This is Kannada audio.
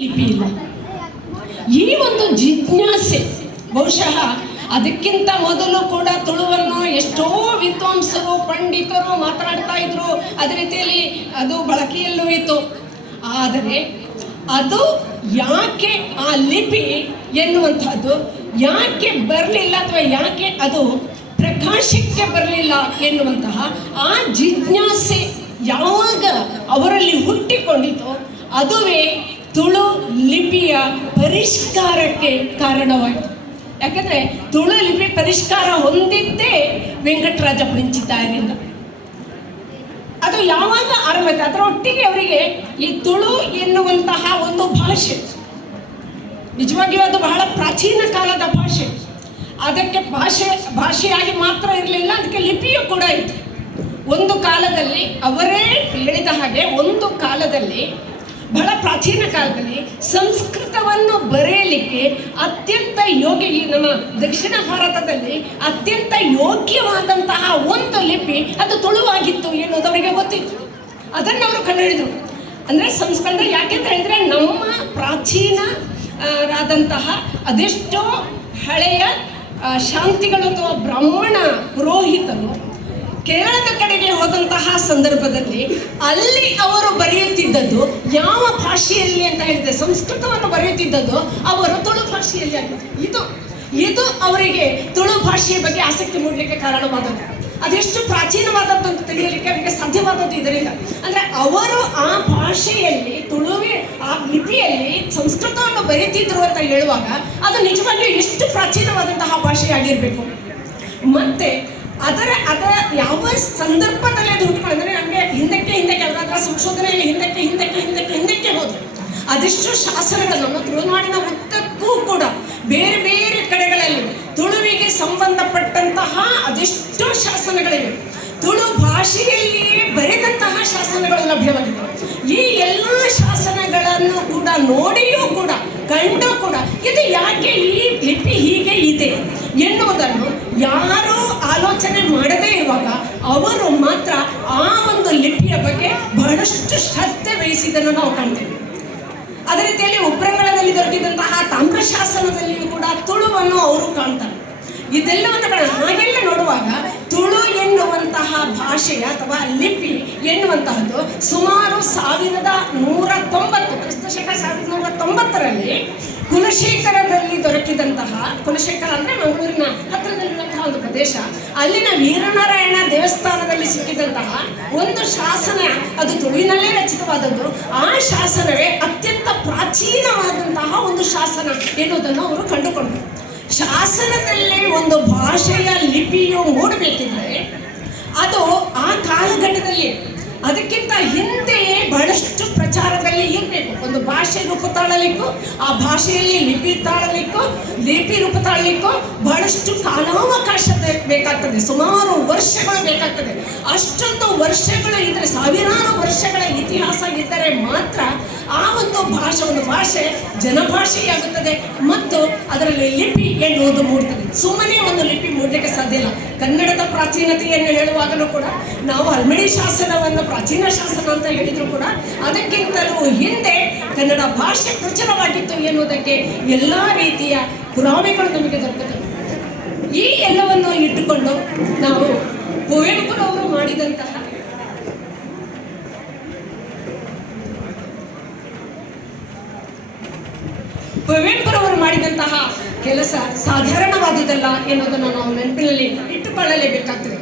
ಲಿಪಿ ಇಲ್ಲ ಈ ಒಂದು ಜಿಜ್ಞಾಸೆ ಬಹುಶಃ ಅದಕ್ಕಿಂತ ಮೊದಲು ಕೂಡ ತುಳುವನ್ನು ಎಷ್ಟೋ ವಿದ್ವಾಂಸರು, ಪಂಡಿತರು ಮಾತನಾಡ್ತಾ ಇದ್ರು. ಅದೇ ರೀತಿಯಲ್ಲಿ ಅದು ಬಳಕೆಯಲ್ಲೂ ಇತ್ತು. ಆದರೆ ಅದು ಯಾಕೆ ಆ ಲಿಪಿ ಎನ್ನುವಂಥದ್ದು, ಯಾಕೆ ಬರಲಿಲ್ಲ ಅಥವಾ ಯಾಕೆ ಅದು ಪ್ರಕಾಶಕ್ಕೆ ಬರಲಿಲ್ಲ ಎನ್ನುವಂತಹ ಆ ಜಿಜ್ಞಾಸೆ ಯಾವಾಗ ಅವರಲ್ಲಿ ಹುಟ್ಟಿಕೊಂಡಿತೋ, ಅದುವೇ ತುಳು ಲಿಪಿಯ ಪರಿಷ್ಕಾರಕ್ಕೆ ಕಾರಣವಾಯಿತು. ಯಾಕಂದ್ರೆ ತುಳು ಲಿಪಿ ಪರಿಷ್ಕಾರ ಹೊಂದಿದ್ದೇ ವೆಂಕಟರಾಜ ಪಂಚಿತಾಯರಿಂದ ಅದು ಯಾವಾಗ ಆರಂಭ ಅದರ ಒಟ್ಟಿಗೆ ಅವರಿಗೆ ಈ ತುಳು ಎನ್ನುವಂತಹ ಒಂದು ಭಾಷೆ, ನಿಜವಾಗಿಯೂ ಅದು ಬಹಳ ಪ್ರಾಚೀನ ಕಾಲದ ಭಾಷೆ. ಅದಕ್ಕೆ ಭಾಷೆ, ಭಾಷೆಯಾಗಿ ಮಾತ್ರ ಇರಲಿಲ್ಲ, ಅದಕ್ಕೆ ಲಿಪಿಯೂ ಕೂಡ ಇತ್ತು. ಒಂದು ಕಾಲದಲ್ಲಿ ಅವರೇ ಹೇಳಿದ ಹಾಗೆ ಒಂದು ಕಾಲದಲ್ಲಿ ಬಹಳ ಪ್ರಾಚೀನ ಕಾಲದಲ್ಲಿ ಸಂಸ್ಕೃತವನ್ನು ಬರೆಯಲಿಕ್ಕೆ ಅತ್ಯಂತ ಯೋಗ್ಯ ನಮ್ಮ ದಕ್ಷಿಣ ಭಾರತದಲ್ಲಿ ಅತ್ಯಂತ ಯೋಗ್ಯವಾದಂತಹ ಒಂದು ಲಿಪಿ ಅದು ತುಳುವಾಗಿತ್ತು ಎನ್ನುವುದು ಅವರಿಗೆ ಗೊತ್ತಿತ್ತು. ಅದನ್ನು ಅವರು ಕಂಡುಹಿಡಿದರು. ಅಂದರೆ ಸಂಸ್ಕೃತ ಯಾಕೆಂತ ಹೇಳಿದರೆ ನಮ್ಮ ಪ್ರಾಚೀನ ಆದಂತಹ ಅದೆಷ್ಟೋ ಹಳೆಯ ಶಾಂತಿಗಳು ಅಥವಾ ಬ್ರಾಹ್ಮಣ ಪುರೋಹಿತರು ಕೇರಳದ ಕಡೆಗೆ ಹೋದಂತಹ ಸಂದರ್ಭದಲ್ಲಿ ಅಲ್ಲಿ ಅವರು ಬರೆಯುತ್ತಿದ್ದದ್ದು ಯಾವ ಭಾಷೆಯಲ್ಲಿ ಅಂತ ಹೇಳಿದ್ರೆ ಸಂಸ್ಕೃತವನ್ನು ಬರೆಯುತ್ತಿದ್ದದ್ದು ಅವರು ತುಳು ಭಾಷೆಯಲ್ಲಿ ಆಗಿದೆ ಇದು ಇದು ಅವರಿಗೆ ತುಳು ಭಾಷೆಯ ಬಗ್ಗೆ ಆಸಕ್ತಿ ಮೂಡಲಿಕ್ಕೆ ಕಾರಣವಾದದ್ದು. ಅದೆಷ್ಟು ಪ್ರಾಚೀನವಾದದ್ದು ಅಂತ ತಿಳಿಯಲಿಕ್ಕೆ ಅವರಿಗೆ ಸಾಧ್ಯವಾದದ್ದು ಇದರಿಂದ. ಅಂದ್ರೆ ಅವರು ಆ ಭಾಷೆಯಲ್ಲಿ, ತುಳುವೆ, ಆ ಲಿಪಿಯಲ್ಲಿ ಸಂಸ್ಕೃತವನ್ನು ಬರೀತಿದ್ರು ಅಂತ ಹೇಳುವಾಗ ಅದು ನಿಜವಾಗಿಯೂ ಎಷ್ಟು ಪ್ರಾಚೀನವಾದಂತಹ ಭಾಷೆಯಾಗಿರಬೇಕು. ಮತ್ತೆ ಅದರ ಅದರ ಯಾವ ಸಂದರ್ಭದಲ್ಲಿ ಅದು ಉಟ್ಕೊಂಡ್ರೆ ನಮಗೆ ಹಿಂದಕ್ಕೆ ಹಿಂದಕ್ಕೆ ಅವರ ಸಂಶೋಧನೆಯಲ್ಲಿ ಹಿಂದಕ್ಕೆ ಹಿಂದಕ್ಕೆ ಹಿಂದಕ್ಕೆ ಹಿಂದಕ್ಕೆ ಹೋದ್ರು. ಅದೆಷ್ಟು ಶಾಸನಗಳು, ನಮ್ಮ ತುಳುನಾಡಿನ ಉದ್ದಕ್ಕೂ ಕೂಡ ಬೇರೆ ಬೇರೆ ಕಡೆಗಳಲ್ಲಿ ತುಳುವಿಗೆ ಸಂಬಂಧಪಟ್ಟಂತಹ ಅದೆಷ್ಟೋ ಶಾಸನಗಳಿವೆ. ತುಳು ಭಾಷೆಯಲ್ಲಿಯೇ ಬರೆದಂತಹ ಶಾಸನಗಳು ಲಭ್ಯವಾಗಿವೆ ಈ ಎಲ್ಲ ಶಾಸನಗಳನ್ನು ಕೂಡ ನೋಡಿಯೂ ಕೂಡ, ಕಂಡು ಕೂಡ, ಇದು ಯಾಕೆ ಈ ಲಿಪಿ ಹೀಗೆ ಇದೆ ಎನ್ನುವುದನ್ನು ಯಾರೂ ಆಲೋಚನೆ ಮಾಡದೇ ಇರುವಾಗ ಅವರು ಮಾತ್ರ ಆ ಒಂದು ಲಿಪಿಯ ಬಗ್ಗೆ ಬಹಳಷ್ಟು ಶ್ರದ್ಧೆ ವಹಿಸಿದ್ದನ್ನು ನಾವು ಕಾಣ್ತೇವೆ. ಅದೇ ರೀತಿಯಲ್ಲಿ ಉಬ್ರಂಗಳದಲ್ಲಿ ದೊರಕಿದಂತಹ ತಾಮ್ರಶಾಸನದಲ್ಲಿಯೂ ಕೂಡ ತುಳುವನ್ನು ಅವರು ಕಾಣ್ತಾರೆ. ಇದೆಲ್ಲವನ್ನು ಹಾಗೆಲ್ಲ ನೋಡುವಾಗ ತುಳು ಎನ್ನುವಂತಹ ಭಾಷೆಯ ಅಥವಾ ಲಿಪಿ ಎನ್ನುವಂತಹದ್ದು ಸುಮಾರು ಸಾವಿರದ ನೂರ ತೊಂಬತ್ತು ಕ್ರಿಸ್ತಶಕ ಸಾವಿರದ ನೂರ ತೊಂಬತ್ತರಲ್ಲಿ ಕುಲಶೇಖರದಲ್ಲಿ ದೊರಕಿದಂತಹ ಕುಲಶೇಖರ ಅಂದ್ರೆ ಮಂಗಳೂರಿನ ಹತ್ತಿರದಲ್ಲಿರುವಂತಹ ಒಂದು ಪ್ರದೇಶ. ಅಲ್ಲಿನ ವೀರನಾರಾಯಣ ದೇವಸ್ಥಾನದಲ್ಲಿ ಸಿಕ್ಕಿದಂತಹ ಒಂದು ಶಾಸನ ಅದು ತುಳುವಿನಲ್ಲೇ ರಚಿತವಾದದ್ದು. ಆ ಶಾಸನವೇ ಅತ್ಯಂತ ಪ್ರಾಚೀನವಾದಂತಹ ಒಂದು ಶಾಸನ ಎನ್ನುವುದನ್ನು ಅವರು ಕಂಡುಕೊಂಡರು. ಶಾಸನದಲ್ಲಿ ಒಂದು ಭಾಷೆಯ ಲಿಪಿಯು ಮೂಡಬೇಕಿದ್ರೆ ಅದು ಆ ಕಾಲಘಟ್ಟದಲ್ಲಿ ಅದಕ್ಕಿಂತ ಹಿಂದೆಯೇ ಬಹಳಷ್ಟು ಪ್ರಚಾರದಲ್ಲಿ ಭಾಷೆ ರೂಪ ತಾಳಲಿಕ್ಕೂ ಆ ಭಾಷೆಯಲ್ಲಿ ಲಿಪಿ ತಾಳಲಿಕ್ಕೂ, ಲಿಪಿ ರೂಪ ತಾಳಲಿಕ್ಕೂ ಬಹಳಷ್ಟು ಕಾಲಾವಕಾಶ ಬೇಕಾಗ್ತದೆ, ಸುಮಾರು ವರ್ಷಗಳು ಬೇಕಾಗ್ತದೆ. ಅಷ್ಟೊಂದು ವರ್ಷಗಳ ಇದ್ರೆ, ಸಾವಿರಾರು ವರ್ಷಗಳ ಇತಿಹಾಸ ಇದ್ದರೆ ಮಾತ್ರ ಆ ಒಂದು ಭಾಷೆ ಒಂದು ಭಾಷೆ ಜನಭಾಷೆಯಾಗುತ್ತದೆ ಮತ್ತು ಅದರಲ್ಲಿ ಲಿಪಿ ಎನ್ನುವುದು ಮೂಡ್ತದೆ. ಸುಮ್ಮನೆ ಒಂದು ಲಿಪಿ ಮೂಡಲಿಕ್ಕೆ ಸಾಧ್ಯ ಇಲ್ಲ. ಕನ್ನಡದ ಪ್ರಾಚೀನತೆಯನ್ನು ಹೇಳುವಾಗಲೂ ಕೂಡ ನಾವು ಹಲ್ಮಿಡಿ ಶಾಸನವನ್ನು, ಪ್ರಾಚೀನ ಶಾಸನ ಅಂತ ಹೇಳಿದ್ರು ಕೂಡ ಅದಕ್ಕಿಂತಲೂ ಹಿಂದೆ ಕನ್ನಡ ಭಾಷೆ ಪ್ರಚುರವಾಗಿತ್ತು ಎನ್ನುವುದಕ್ಕೆ ಎಲ್ಲ ರೀತಿಯ ಪುರಾವೆಗಳು ನಮಗೆ ದೊರಕುತ್ತವೆ. ಈ ಎಲ್ಲವನ್ನು ಇಟ್ಟುಕೊಂಡು ನಾವು ಕುವೆಂಪುರವರು ಮಾಡಿದಂತಹ ಕುವೆಂಪುರವರು ಮಾಡಿದಂತಹ ಕೆಲಸ ಸಾಧಾರಣವಾದುದಲ್ಲ ಎನ್ನುವುದನ್ನು ನಾವು ನೆನಪಿನಲ್ಲಿ ಇಟ್ಟುಕೊಳ್ಳಲೇಬೇಕಾಗ್ತದೆ.